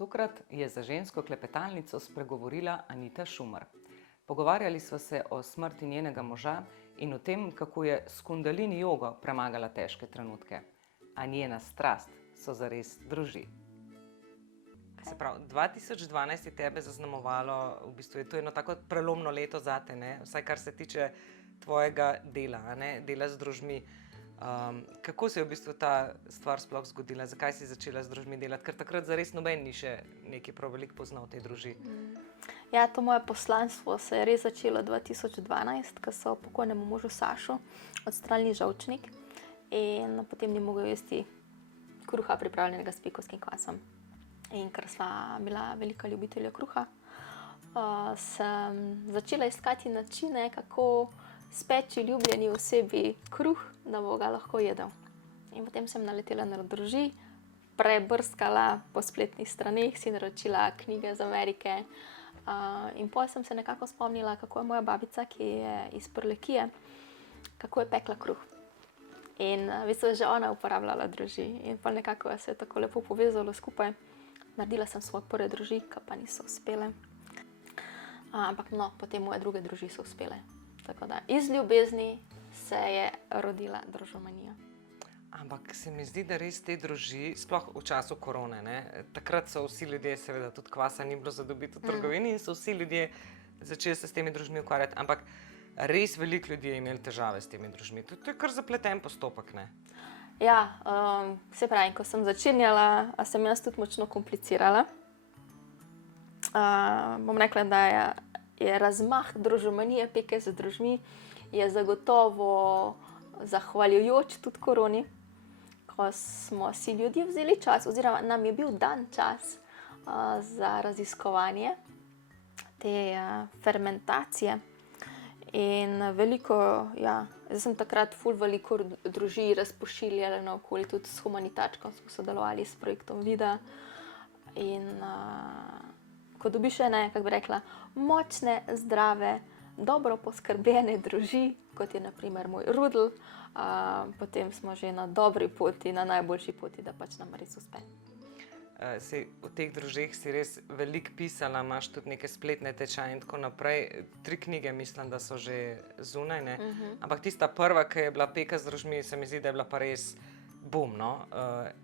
Tokrat je za žensko klepetalnico spregovorila Anita Šumar. Pogovarjali sva se o smrti njenega moža in o tem, kako je s kundalini jogo premagala težke trenutke. A njena strast so zares druži. Se pravi, 2012 je tebe zaznamovalo, v bistvu je to eno tako prelomno leto zate, ne? Vsaj kar se tiče tvojega dela, ne? Dela z družmi. Kako se je v bistvu ta stvar sploh zgodila? Zakaj si začela z družmi delati? Ker takrat zares noben ni še nekaj prav veliko poznal v tej druži. Ja, to moje poslanstvo se je res začelo 2012, ko so pokojnemu možu Sašu odstranili žolčnik in potem ni mogel jesti kruha pripravljenega s pekovskim kvasom. In ker sva bila velika ljubitelja kruha, sem začela iskati načine, kako speči ljubljeni osebi kruh, da bo ga lahko jedel. In potem sem naletela na druži, prebrskala po spletnih straneh, si naročila knjige iz Amerike. In potem sem se nekako spomnila, kako je moja babica, ki je iz Prlekije, kako je pekla kruh. In v bistvu je že ona uporabljala druži. In potem nekako se je tako lepo povezalo skupaj. Naredila sem svoje prve druži, ki pa niso uspele. Ampak no, potem moje druge druži so uspele. Tako da iz ljubezni se je rodila družomanija. Ampak se mi zdi, da res te druži, sploh v času korone, ne? Takrat so vsi ljudje, seveda tudi kvasa ni bilo za dobiti v trgovini in so vsi ljudje začeli se s temi družmi ukvarjati, ampak res veliko ljudi je imeli težave s temi družmi. To je kar zapleten postopek, ne? Ja, se pravi, ko sem začenjala, sem jaz tudi močno komplicirala. Bom rekla, da je razmah družomanije peke z družmi je zagotovo zahvaljujoč tudi koroni, ko smo si ljudje vzeli čas, oziroma nam je bil dan čas za raziskovanje te fermentacije. In veliko, ja, zdaj sem takrat ful veliko druži razpošiljala naokoli, tudi s humanitačkom smo sodelovali s projektom Vida. In ko dobiš ene, kako bi rekla, močne, zdrave, dobro poskrbljene druži, kot je na primer moj Rudel, potem smo že na dobri poti, na najboljši poti, da pač nam res uspe. V teh družeh si res veliko pisala, imaš tudi neke spletne tečaje in tako naprej. 3 knjige mislim, da so že zunaj, ne? Ampak tista prva, ki je bila Peka z družmi, se mi zdi, da je bila pa res bum, no?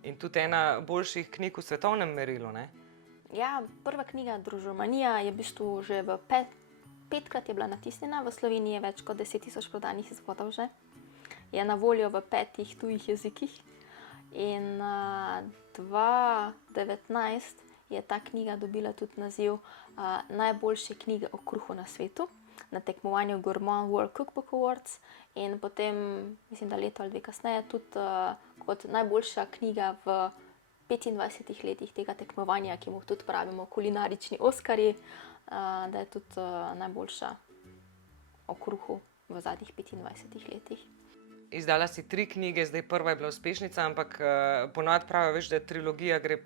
In tudi ena boljših knjig v svetovnem merilu, ne? Ja, prva knjiga Družomanija je v bistvu že petkrat je bila natisnjena, v Sloveniji je več kot 10.000 prodanih izvodov že. Je na voljo v 5 tujih jezikih. In 2019 je ta knjiga dobila tudi naziv najboljše knjige o kruhu na svetu na tekmovanju Gourmand World Cookbook Awards in potem, mislim, da leto ali 2 kasneje, tudi kot najboljša knjiga v 25 letih tega tekmovanja, ki mu tudi pravimo kulinarični Oskarji, da je tudi najboljša o kruhu v zadnjih 25 letih. Izdala si 3 knjige, zdaj prva je bila uspešnica, ampak ponovadi pravijo, veš, da trilogija gre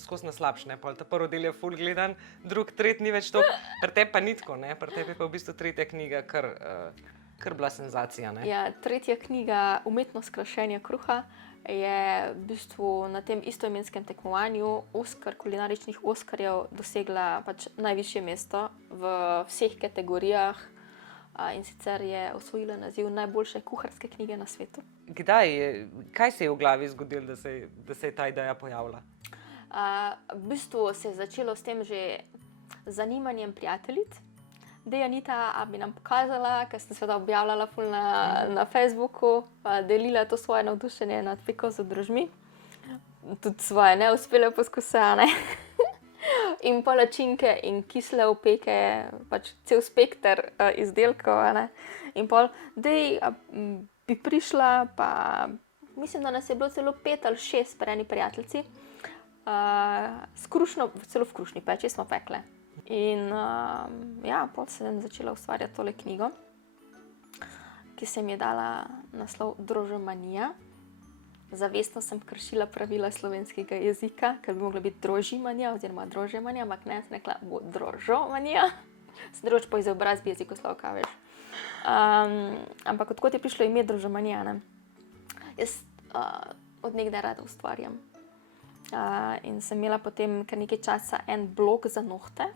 skozi na slabše, ne? Pol ta prvi del je ful gledan, drugi, tretji ni več toliko. Pri tebi pa ni tako, ne? Pri tebi je pa v bistvu tretja knjiga kar bila senzacija, ne? Ja, tretja knjiga Umetnost krašenja kruha je v bistvu na tem istoimenskem tekmovanju kulinaričnih Oskarjev dosegla pač najvišje mesto v vseh kategorijah. In sicer je osvojila naziv najboljše kuharske knjige na svetu. Kaj se je v glavi zgodilo, da se je ta ideja pojavila? V bistvu se je začelo s tem že zanimanjem prijateljic. Dej, Anita, a bi nam pokazala, ker sem seveda objavljala ful na Facebooku, delila to svoje navdušenje nad peko z družmi, tudi svoje neuspele poskuse, ne? In palačinke in kisle opeke, pač cel spekter izdelkov, ne. In pol, dej, bi prišla, pa mislim, da nas je bilo celo 5 ali 6 pri eni prijateljici, s krušno, celo v krušni peči smo pekle. In ja, pol sem začela ustvarjati tole knjigo, ki sem je dala naslov Družomanija. Zavestno sem kršila pravila slovenskega jezika, ker bi mogla biti drožimanija oziroma drožemanija, ampak ne, sem rekla, bo drožomanija. Sem drugače po izobrazbi jezikoslovka, veš. Ampak odkot je prišlo ime Družomanija, ne? Jaz od nekdaj rada ustvarjam. In sem imela potem kar nekaj časa en blog za nohte.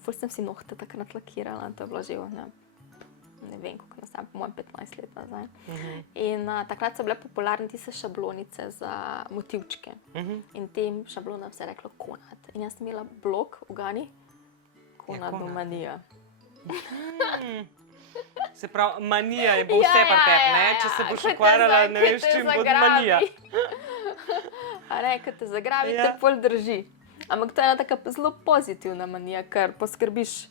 Ful sem si nohte takrat lakirala, to je bilo že ne vem, koliko nazaj, po mojem 15 let nazaj. In takrat so bile popularne tiste šablonice za motivčke. In tem šablonam se je reklo Konad. In jaz sem imela blog, ugani, Konadomanija. Se pravi, manija je bo vse pri tebi, ne? Če se boš ukvarjala, ne vem, s čim bo manija. A ne, ko te zagrabi, te pol drži. Ampak to je ena taka zelo pozitivna manija, ker poskrbiš,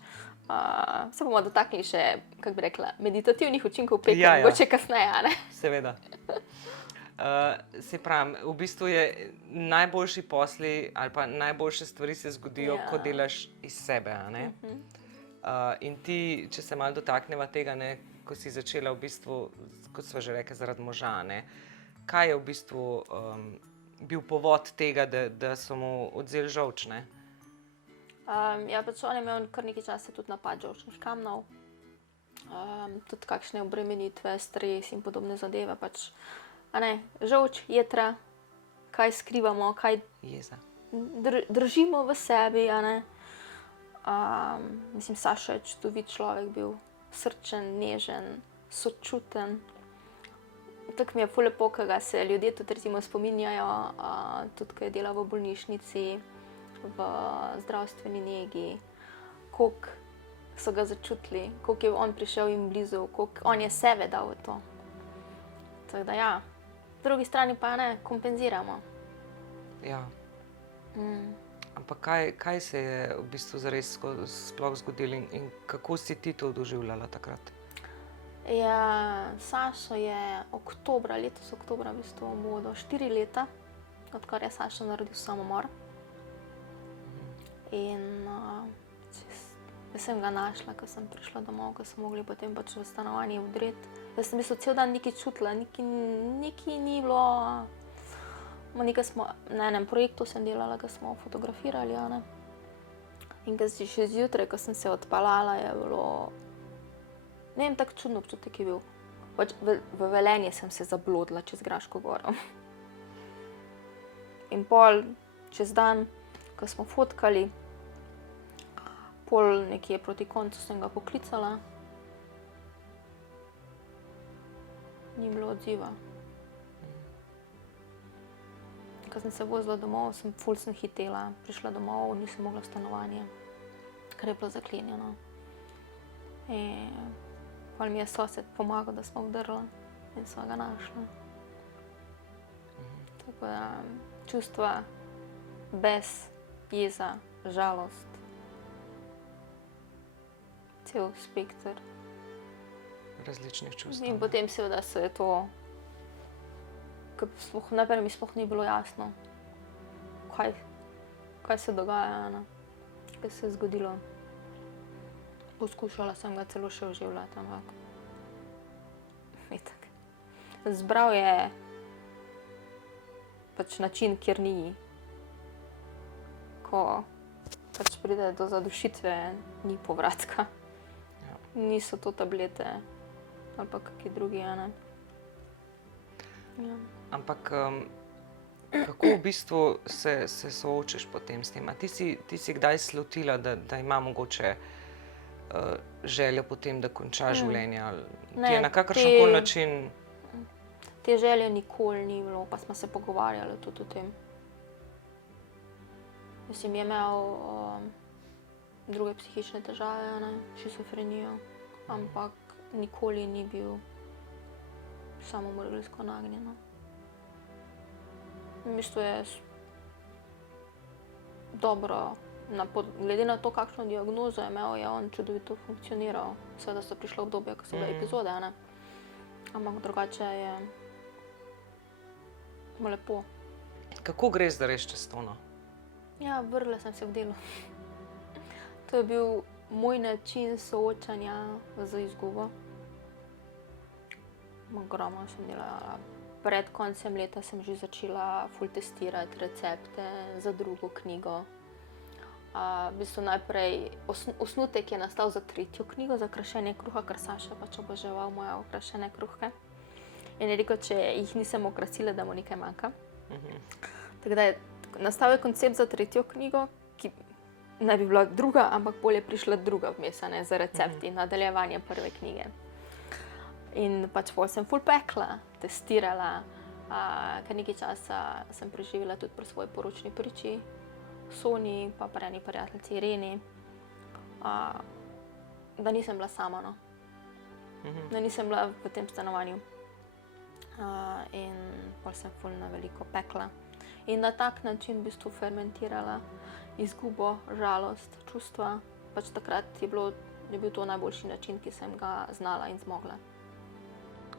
se bomo dotaknili še, kako bi rekla, meditativnih učinkov peke, mogoče kasneje, a ne? Seveda. Se pravi, v bistvu je najboljši posli ali pa najboljše stvari se zgodijo, ko delaš iz sebe, a ne? In ti, če se malo dotakneva tega, ne, ko si začela v bistvu, kot sva že rekla, zaradi moža, ne? Kaj je v bistvu bil povod tega, da so mu odzeli žolč, ne? Ja, pač on je imel kar nekaj časa tudi napad žolčnih kamnov. Tudi kakšne obremenitve, stres in podobne zadeve, pač, a ne, žolč, jetra, kaj skrivamo, kaj Jeza. držimo v sebi, a ne. Mislim, Sašo je čudovit človek bil, srčen, nežen, sočuten. Tako mi je ful lepo, ko ga se ljudje tudi recimo spominjajo, tudi ko je delal v bolnišnici, v zdravstveni negi, koliko so ga začutili, koliko je on prišel jim blizu, koliko on je sebe dal v to. Tako da ja, po drugi strani pa ne, kompenziramo. Ja. Ampak kaj se je v bistvu zares sploh zgodilo in kako si ti to doživljala takrat? Ja, Sašo je letos oktobra v bistvu bodo 4 leta, odkar je Sašo naredil samomor. In jaz sem ga našla, ko sem prišla domov, ko so mogli potem pač v stanovanje vdreti. Jaz sem v bistvu cel dan nekaj čutila, nekaj ni bilo. Na enem projektu sem delala, ko smo fotografirali, a ne. In še zjutraj, ko sem se odpeljala, je bilo, ne vem, tak čudno občutek je bil. Pač v Velenje sem se zablodila čez Graško goro. In pol, čez dan, ko smo fotkali, pol nekje proti koncu sem ga poklicala. Ni bilo odziva. Ko sem se vozila domov, ful sem hitela, prišla domov, nisem mogla v stanovanje, ker je bilo zaklenjeno. In pol mi je sosed pomagal, da smo vdrla in sva ga našla. Tako da čustva, bes, jeza, žalost, cel spekter. Različnih čustev. In potem seveda se je to, najprej mi sploh ni bilo jasno, kaj se dogaja, kaj se je zgodilo. Poskušala sem ga celo še oživljati, ampak itak. Zbral je pač način, kjer ni, ko pač pride do zadušitve, ni povratka. Niso to tablete ali pa kakšni drugi, a ne. Ja. Ampak kako v bistvu se soočiš potem s tem? A ti si kdaj slutila, da ima mogoče željo potem, da konča življenje? Ti je na kakršenkoli način? Te želje nikoli ni bilo, pa smo se pogovarjali tudi o tem. Mislim, je imel druge psihične težave, šizofrenijo, ampak nikoli ni bil samomorilsko nagnjen. V bistvu je dobro, glede na to, kakšno diagnozo je imel, je on čudovito funkcioniral. Seveda so prišle obdobja, ko so bile epizode, ne? Ampak drugače je lepo. Kako greš da res čez to, no? Ja, vrgla sem se v delo. To je bil moj način soočanja z izgubo. Ogromno sem delala. Pred koncem leta sem že začela ful testirati recepte za drugo knjigo. V bistvu najprej osnutek je nastal za 3. knjigo, za krašenje kruha, ker Saša pač oboževal moje okrašene kruhke. In je rekel, če jih nisem okrasila, da mu nekaj manjka. Tako da nastal je koncept za tretjo knjigo, ki naj bi bila druga, ampak bolje prišla druga vmes, a ne, za recepti, nadaljevanje prve knjige. In pač pol sem ful pekla, testirala, kar nekaj časa sem preživela tudi pri svoji poročni priči, Soni, pa pri eni prijateljici Ireni, da nisem bila sama, no. Da nisem bila v tem stanovanju. In pol sem ful na veliko pekla. In na tak način v bistvu fermentirala izgubo, žalost, čustva. Pač takrat je bil to najboljši način, ki sem ga znala in zmogla.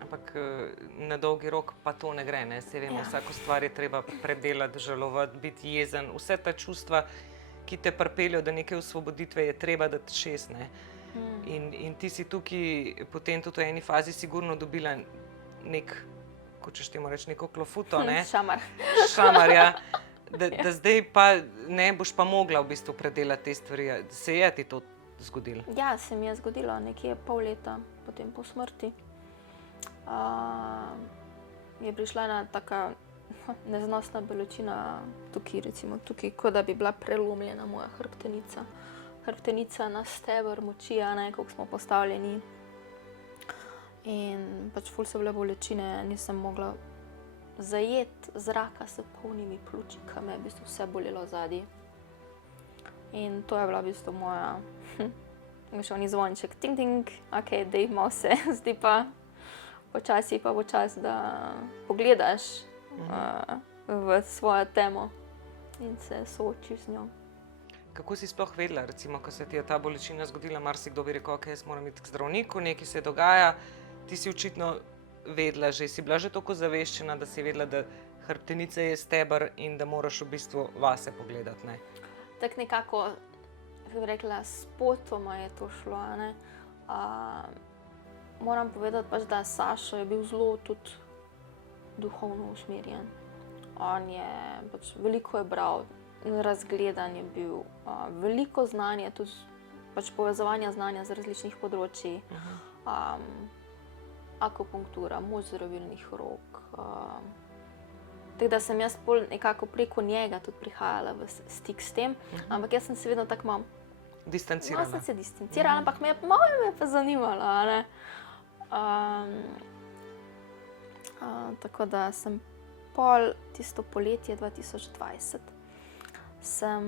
Ampak na dolgi rok pa to ne gre, ne? Saj vemo, vsako stvar je treba predelati, žalovati, biti jezen. Vse ta čustva, ki te pripeljejo do neke osvoboditve, je treba dati čez, ne? In ti si tukaj potem tudi v eni fazi sigurno dobila ko češ temu reči, neko klofuto, ne? Šamar. Šamar, ja. Da zdaj pa ne boš pa mogla v bistvu predelati te stvari. Se je ti to zgodilo? Ja, se mi je zgodilo nekje pol leta potem po smrti. Je prišla ena taka neznosna bolečina tukaj, recimo tukaj, kot da bi bila prelomljena moja hrbtenica. Hrbtenica na steber moči, kako smo postavljeni. In pač ful so bile bolečine, nisem mogla zajeti zraka s polnimi pljuči, ki me je v bistvu vse bolelo zadaj. In to je bila v bistvu moja, še oni zvonček, ting, ting, ok, dej malo se, zdaj pa počasi pa bo čas, da pogledaš v svojo temo in se soočiš z njo. Kako si sploh vedela, recimo, ko se ti je ta bolečina zgodila, marsikdo bi rekel, ok, jaz moram iti k zdravniku, nekaj se dogaja, ti si očitno vedela že, si bila že toliko zaveščena, da si vedela, da hrbtenica je steber in da moraš v bistvu vase pogledati, ne? Tak nekako, kako bi rekla, spotoma je to šlo, ne. Moram povedati pač, da Sašo je bil zelo tudi duhovno usmerjen. On je pač veliko je bral, razgledan je bil, veliko znanja, tudi pač povezovanja znanja z različnih področji, akupunktura, moč zdravilnih rok. Tako da sem jaz pol nekako preko njega tudi prihajala v stik s tem, ampak jaz sem se vedno tako malo distancirala. Malo sem se distancirala, ampak malo me je pa zanimalo, a ne. Tako da sem pol tisto poletje 2020 sem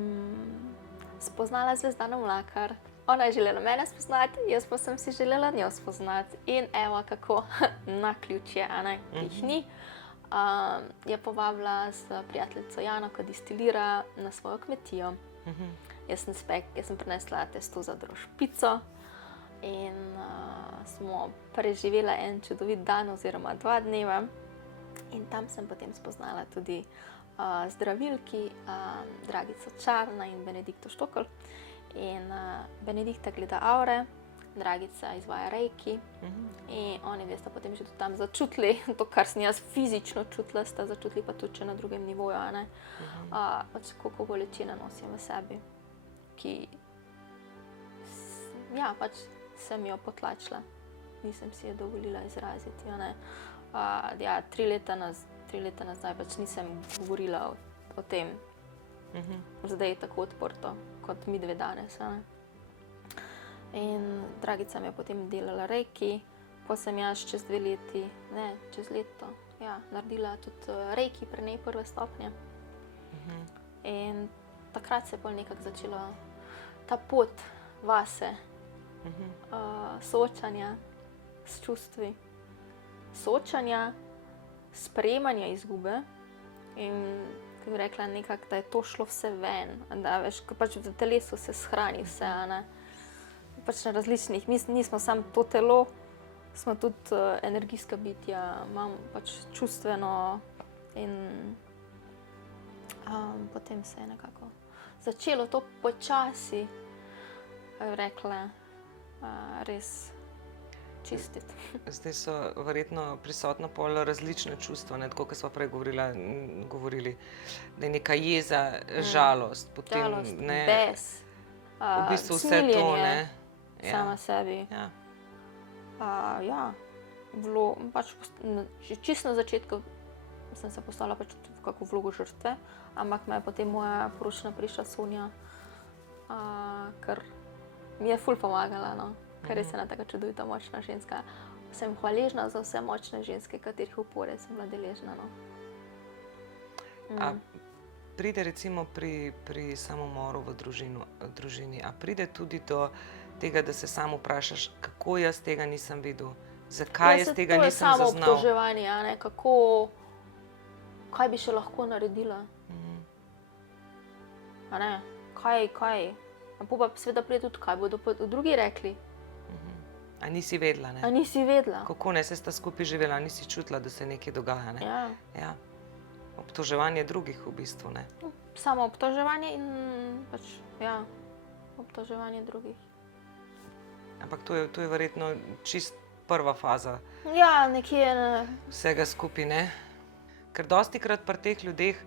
spoznala Zvezdano Mlakar. Ona je želela mene spoznati, jaz pa sem si želela njo spoznati. In evo kako naključje, a ne, jih ni. Je povabila s prijateljico Jano, ki distilira, na svojo kmetijo. Jaz sem prinesla testo za drožpico in smo preživela en čudovit dan oziroma 2 dneva. In tam sem potem spoznala tudi zdravilki, Dragico Čarna in Benedikto Štokl. In Benedikta gleda avre, Dragica izvaja reiki in oni dve sta potem že tudi tam začutili to, kar sem jaz fizično čutila, sta začutili pa tudi na drugem nivoju, a ne. Pač koliko bolečine nosim v sebi, ki ja, pač sem jo potlačila, nisem si jo dovolila izraziti, a ne. Ja, 3 leta nazaj pač nisem govorila o tem, zdaj tako odprto, kot mi dve danes, a ne. In Dragica mi je potem delala reiki, po sem jaz čez 2 leti, ne, čez leto, ja, naredila tudi reiki pri njej 1. stopnje. In takrat se je pol nekako začela ta pot vase, soočanja s čustvi, soočanja, sprejemanja izgube in, kako bi rekla, nekako, da je to šlo vse ven, da veš, ko pač v telesu se shrani vse, a ne. Pač na različnih, mi nismo samo to telo, smo tudi energijska bitja, imam pač čustveno in potem se je nekako začelo to počasi, kako bi rekla, res čistiti. Zdaj so verjetno prisotna pol različna čustva, ne, tako kot smo prej govorili, da je neka jeza, žalost, potem, Žalost, ne, bes, v bistvu vse to, ne. sama sebi. Ja. Ja, bilo, pač že čisto na začetku sem se postavila pač v kako vlogo žrtve, ampak me je potem moja poročna priča Sonja, ker mi je ful pomagala, no. Ker res je ena taka čudovita, močna ženska. Sem hvaležna za vse močne ženske, katerih opore sem bila deležna, no. A pride recimo pri samomoru v družini, a pride tudi do tega, da se sam vprašaš, kako jaz tega nisem videl, zakaj jaz tega nisem zaznal? To je samo obtoževanje, a ne, kako, kaj bi še lahko naredila. A ne, kaj. A pa seveda pride tudi, kaj bodo drugi rekli. A nisi vedela, ne? A nisi vedela. Kako ne, se sta skupaj živela, nisi čutila, da se nekaj dogaja, ne? Ja. Obtoževanje drugih v bistvu, ne? Samo obtoževanje in pač, obtoževanje drugih. Ampak to je verjetno čist prva faza. Ja, nekje, ne. Vsega skupaj, ne? Ker dostikrat pri teh ljudeh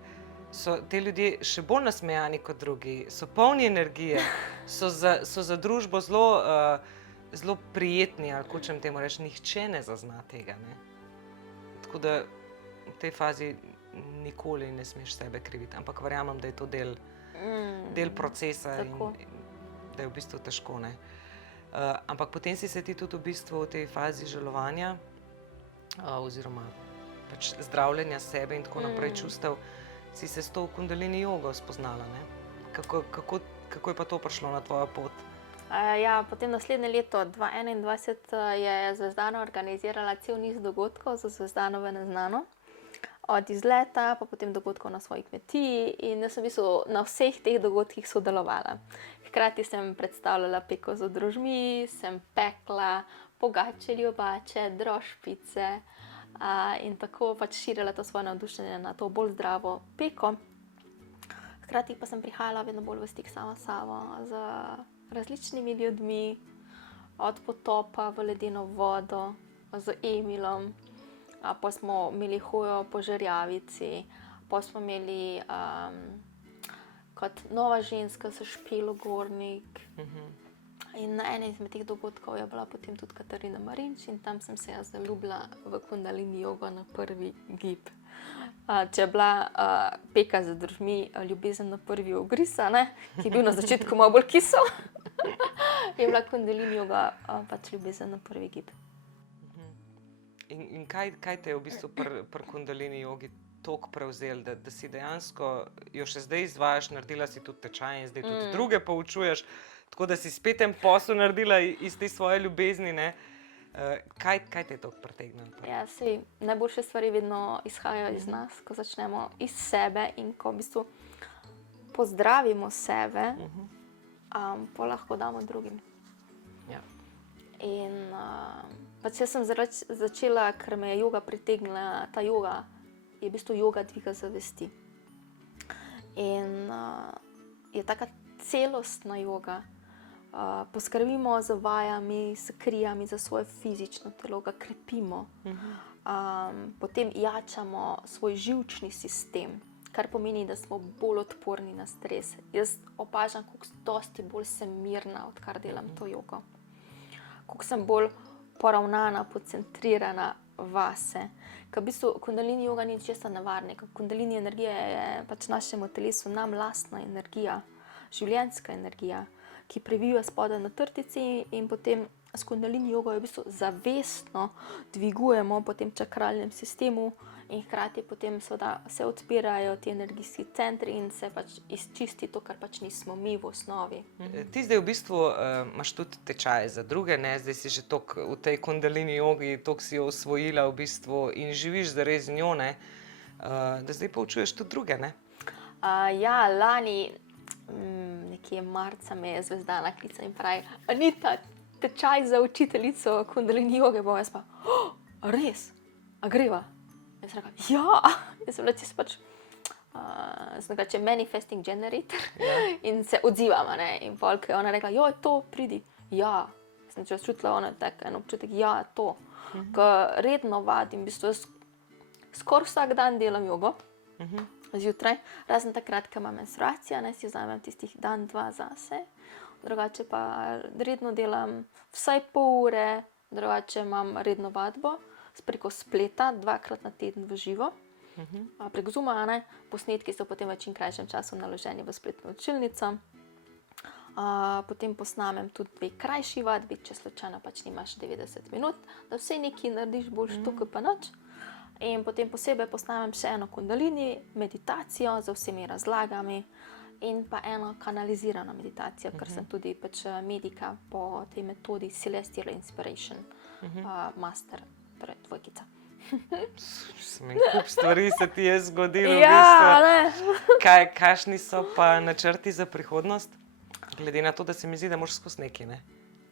so te ljudje še bolj nasmejani kot drugi, so polni energije, so za družbo zelo prijetni, ali hočem temu reči, nihče ne zazna tega, ne? Tako da v tej fazi nikoli ne smeš sebe kriviti, ampak verjamem, da je to del procesa in da je v bistvu težko, ne? Ampak potem si se ti tudi v bistvu v tej fazi žalovanja oziroma pač zdravljenja sebe in tako naprej čustev, si se s to kundalini jogo spoznala, ne? Kako je pa to prišlo na tvojo pot? Potem naslednje leto, 2021, je Zvezdana organizirala cel niz dogodkov za Zvezdano v neznano. Od izleta, pa potem dogodkov na svoji kmetiji in jaz sem v bistvu na vseh teh dogodkih sodelovala. Hkrati sem predstavljala peko z drožmi, sem pekla pogače, ljubače, drožpice in tako pač širila to svoje navdušenje na to bolj zdravo peko. Hkrati pa sem prihajala vedno bolj v stik sama s sabo, z različnimi ljudmi, od potopa v ledeno vodo, z Emilom. Pa smo imeli hojo po Žerjavici, pa smo imeli kot nova ženska s Špelo Gornik. In na enem izmed teh dogodkov je bila potem tudi Katarina Marinč in tam sem se jaz zaljubila v kundalini jogo na prvi gib. Če je bila peka z drožmi ljubezen na prvi ugriz, ki je bil na začetku malo bolj kisel, je bila kundalini joga pač ljubezen na prvi gib. In kaj te je v bistvu pri kundalini jogi toliko prevzel, da si dejansko jo še zdaj izvajaš, naredila si tudi tečaj in zdaj tudi druge poučuješ, tako da si spet en posel naredila iz te svoje ljubezni, ne? Kaj te je toliko pritegnilo? Ja, saj najboljše stvari vedno izhajajo iz nas, ko začnemo iz sebe in ko v bistvu pozdravimo sebe, pa lahko damo drugim. Ja. In pač jaz sem začela, ker me je joga pritegnila, ta joga je v bistvu joga dviga zavesti. In je taka celostna joga. Poskrbimo z vajami, s krijami za svoje fizično telo, ga krepimo. Potem jačamo svoj živčni sistem, kar pomeni, da smo bolj odporni na stres. Jaz opažam, kako dosti bolj sem mirna, odkar delam to jogo. Kako sem bolj poravnana, poncentrirana vase. Ker v bistvu kundalini joga ni česa nevarnega. Kundalini energija je pač našemu telesu nam lastna energija, življenjska energija, ki prebiva spodaj na trtici in potem s kundalini jogo v bistvu zavestno dvigujemo po tem čakralnem sistemu in hkrati potem seveda se odpirajo ti energijski centri in se pač izčisti to, kar pač nismo mi v osnovi. Ti zdaj v bistvu imaš tudi tečaje za druge, ne? Zdaj si že toliko v tej kundalini jogi, toliko si jo osvojila v bistvu in živiš zares z njo, ne? Da zdaj poučuješ tudi druge, ne? Ja, lani, nekje marca me je Zvezdana klicala in pravi: Anita, tečaj za učiteljico kundalini joge bom. Jaz pa: res? A greva? Jaz sem rekla: ja! Jaz sem bila čisto pač manifesting generator in se odzivam, ne? In pol, ko je ona rekla: joj, to, pridi. Ja, sem čutila en občutek, ja, to. Ko redno vadim, v bistvu skoraj vsak dan delam jogo, zjutraj, razen takrat, ko imam menstruacijo, si vzamem tistih dan, dva zase. Drugače pa redno delam vsaj pol ure, drugače imam redno vadbo preko spleta, 2-krat na teden v živo. prek Zooma, ne. Posnetki so potem v čim krajšem času naloženi v spletno učilnico. Potem posnamem tudi 2 krajši vadbi, če slučajno pač nimaš 90 minut, da vse nekaj narediš boljš to, kot pa nič. In potem posebej posnamem še eno kundalini meditacijo z vsemi razlagami in pa eno kanalizirano meditacijo, ker sem tudi pač medika po tej metodi Celestial Inspiration Master, torej 2. Kup stvari se ti je zgodilo v Ja, bistvu. Kakšni so pa načrti za prihodnost? Glede na to, da se mi zdi, da moraš skozi nekaj, ne?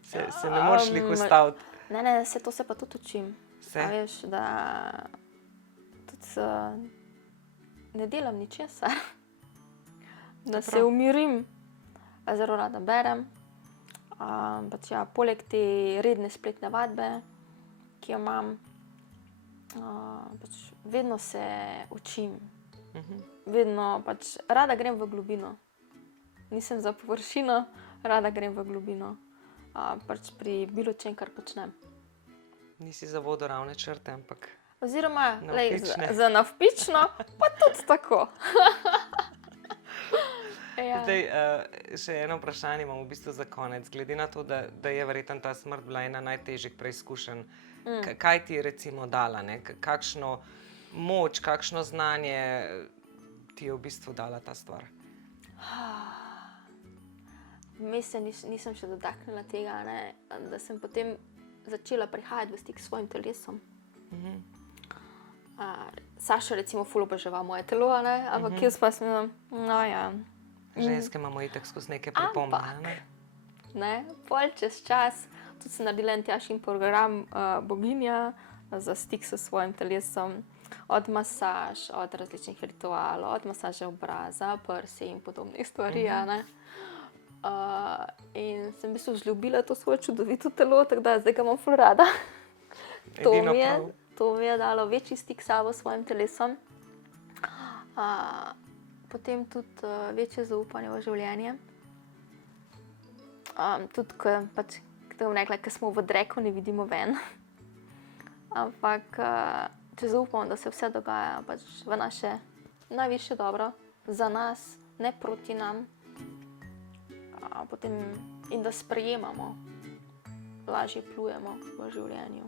Se ne moreš lih ustaviti. Ne, to se pa tudi učim. Se? A veš, da tudi ne delam ničesar. Da se umirim. Zelo rada berem. Pač ja, poleg te redne spletne vadbe, ki jo imam, pač vedno se učim. Vedno pač rada grem v globino. Nisem za površino, rada grem v globino. Pač pri bilo čem, kar počnem. Nisi za vodoravne črte, ampak Oziroma, navpične. za navpično, pa tudi tako. Ja. Zdaj, še eno vprašanje imam v bistvu za konec. Glede na to, da je verjetno ta smrt bila ena najtežjih preizkušenj, kaj ti je recimo dala, ne? Kakšno moč, kakšno znanje ti je v bistvu dala ta stvar? Vmes se nisem še dotaknila tega, ne, da sem potem začela prihajati v stik s svojim telesom. Saša recimo ful oboževal moje telo, ne, ampak jaz pa sem, no ja. Ženske imamo itak skozi neke pripombe, ne? Ne, pol čez čas, tudi sem naredila en tjašin program Boginja za stik s svojim telesom, od masaž, od različnih ritualov, od masaže obraza, prsi in podobnih stvari, ne. In sem v bistvu vzljubila to svoje čudovito telo, tako da zdaj ga imam ful rada. Edino prav. To mi je dalo večji stik s sabo, s svojim telesom. Potem tudi večje zaupanje v življenje. Tudi, ko smo v dreku, ne vidimo ven. Ampak, če zaupamo, da se vse dogaja pač v naše najvišje dobro, za nas, ne proti nam, potem, in da sprejemamo, lažje plujemo v življenju.